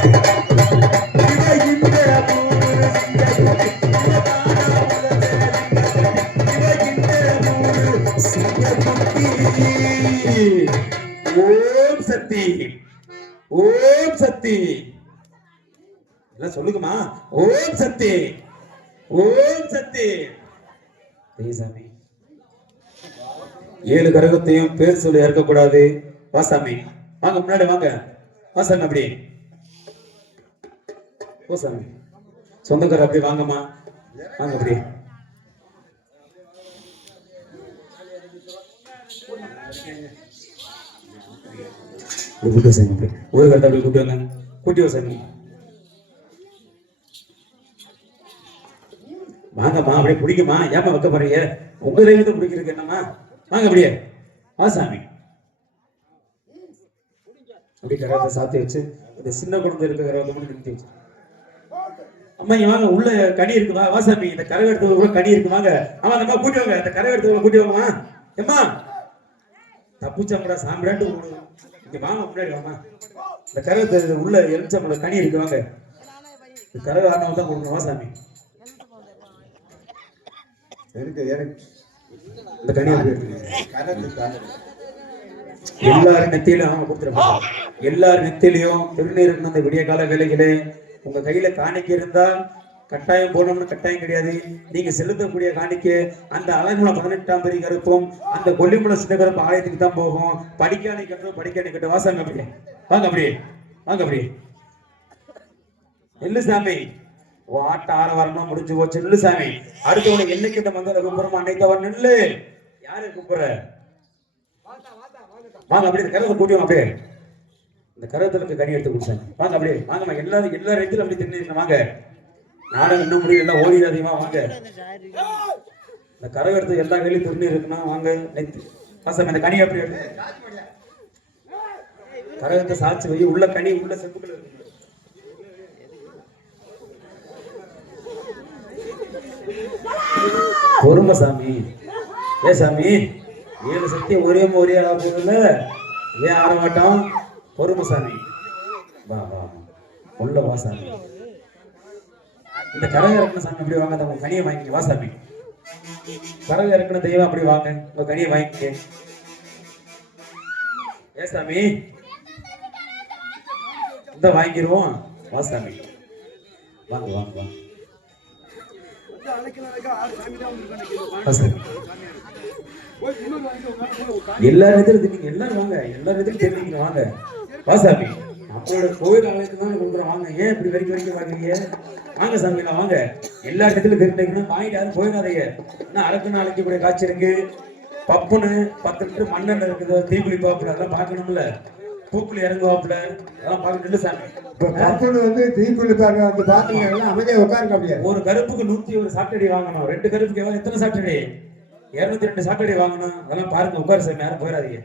ஓம் சக்தி. ஓம் சக்தி. எல்லாம் சொல்லுங்கம்மா? ஓம் சக்தி. ஓம் சக்தி. சாமி. ஏழு கரகத்தையும் பேர் சொல்லி இறக்கக்கூடாது. வா சாமி. வாங்க முன்னாடி வாங்க. வா சாமி அப்படி. ஓ சாமி. சொந்தக்கார அப்படி வாங்கம்மா. வாங்க அப்படி சாமி ஒரு கருத்தை அப்படி கூட்டி வாங்க கூட்டி வா சாமி வாங்கம்மா அப்படியே பிடிக்குமா ஏமா வைக்க போறீங்க? உங்க தெய்வத்தை பிடிக்கிறதுக்கு என்னம்மா? வாங்க அப்படியே. வா சாமி. அப்படி கரகத்தை சாத்தி வச்சு இந்த சின்ன குழந்தை இருக்கிற கரகத்தை மட்டும் நிறுத்தி வச்சு. அம்மா இங்க வாங்க உள்ள கனி இருக்கு வா வா சாமி இந்த கரகத்துக்கு கூட கனி இருக்கு வாங்க ஆமா நம்ம கூட்டி வாங்க இந்த கரகத்துக்கு கூட்டி வாங்க எம்மா தப்புச்சம்படா சாம்பிடாண்டு. இங்க வாங்க முன்னாடி வாங்க இந்த கரகத்து உள்ள எலுச்சம்பள கனி இருக்கு வாங்க. இந்த கரக ஆனவங்க தான் கொடுக்கணும் வா சாமி எனக்கு எனக்கு இந்த கனி. எல்லாரும் நெத்தியிலும் ஆமா கொடுத்துருப்பாங்க எல்லாரும் நெத்திலையும் திருநீர் அந்த விடிய கால வேலைகளே உங்க கையில காணிக்கை இருந்தா கட்டாயம் போடணும்னு கட்டாயம் கிடையாது. நீங்க செலுத்தக்கூடிய காணிக்கை அந்த அழகுல பதினெட்டாம் பெரிய கருப்பும் அந்த கொல்லிமலை சின்ன கருப்பு ஆலயத்துக்கு தான் போகும். படிக்காணி கட்டும் படிக்காணி கட்டும் வாசாங்க அப்படியே. வாங்க அப்படியே வாங்க அப்படியே நெல்லு சாமி. வாட்ட ஆட்ட ஆற வரணும். முடிஞ்சு போச்சு. நெல்லு சாமி. அடுத்தவனை என்னைக்கு இந்த மந்திர கும்புறமா அன்னைக்கு நில்லு. யாரு கும்புற? வாங்க அப்படியே இந்த கூட்டியும் கூட்டி அப்படியே. இந்த கரகத்துல கனி எடுத்து குடிச்சாங்க. வாங்க அப்படியே வாங்கம்மா எல்லாரும் எல்லா இடத்துல அப்படி தின்னு வாங்க. நாடகம் இன்னும் முடியும் எல்லாம் ஓடிடாதீமா வாங்க. இந்த கரகம் எடுத்து எல்லா கையிலும் திருநீர் இருக்கணும் வாங்க நெத்து. பாசம் இந்த கனி அப்படி எடுத்து. கரகத்தை சாட்சி வை உள்ள கனி உள்ள செப்புக்குள்ள இருக்கு. பொறுமை சாமி. ஏ சாமி ஏழு சக்தி ஒரே ஒரே ஆளா ஏன் ஆட பொறுமை சாமி. வா வா உள்ள வா சாமி. இந்த கரக இறக்குன சாமி அப்படி வாங்க உங்க கனியை வாங்கிக்க. வா சாமி. கரக இறக்குன தெய்வம் அப்படி வாங்க உங்க கனியை வாங்கிக்க. ஏ சாமி? இந்த வாங்கிடுவோம் வா சாமி. வாங்க வாங்க வாங்க வா சாமி. எல்லா இடத்துலயும் எல்லாரும் வாங்க எல்லா இடத்துலயும் தெரிஞ்சுக்கணும் வாங்க. வாசாமி நம்மளோட கோயில் ஆலயத்துக்கு தான் கொடுக்குறோம் வாங்க. ஏன் இப்படி வரைக்கும் வரைக்கும் வாங்குறீங்க? வாங்க சாமிங்களா வாங்க. எல்லா இடத்துலயும் தெரிஞ்சுக்கணும் வாங்கிட்டு யாரும் போயிடாதீங்க. இன்னும் அரக்கு நாளைக்கு கூட காட்சி இருக்கு. பப்புன்னு பத்து லிட்டர் மண்ணெண்ணெய் இருக்குது. தீக்குழி பாப்புல அதெல்லாம் பார்க்கணும்ல. பூக்குழி இறங்குவாப்புல. அதெல்லாம் பார்க்கணும் சாமி. இப்ப பப்புனு வந்து தீக்குள்ளி பாருங்க வந்து பாத்தீங்கன்னா அமைதியா உட்காருங்க அப்படியே. ஒரு கருப்புக்கு நூத்தி ஒரு சாட்டடி வாங்கணும். ரெண்டு கருப்புக்கு எவ்வளவு? எத்தனை சாட்டடி? இருநூத்தி ரெண்டு சாட்டடி வாங்கணும். அதெல்லாம் பாருங்க உட்காரு சாமி யாரும் போயிடாதீங்க.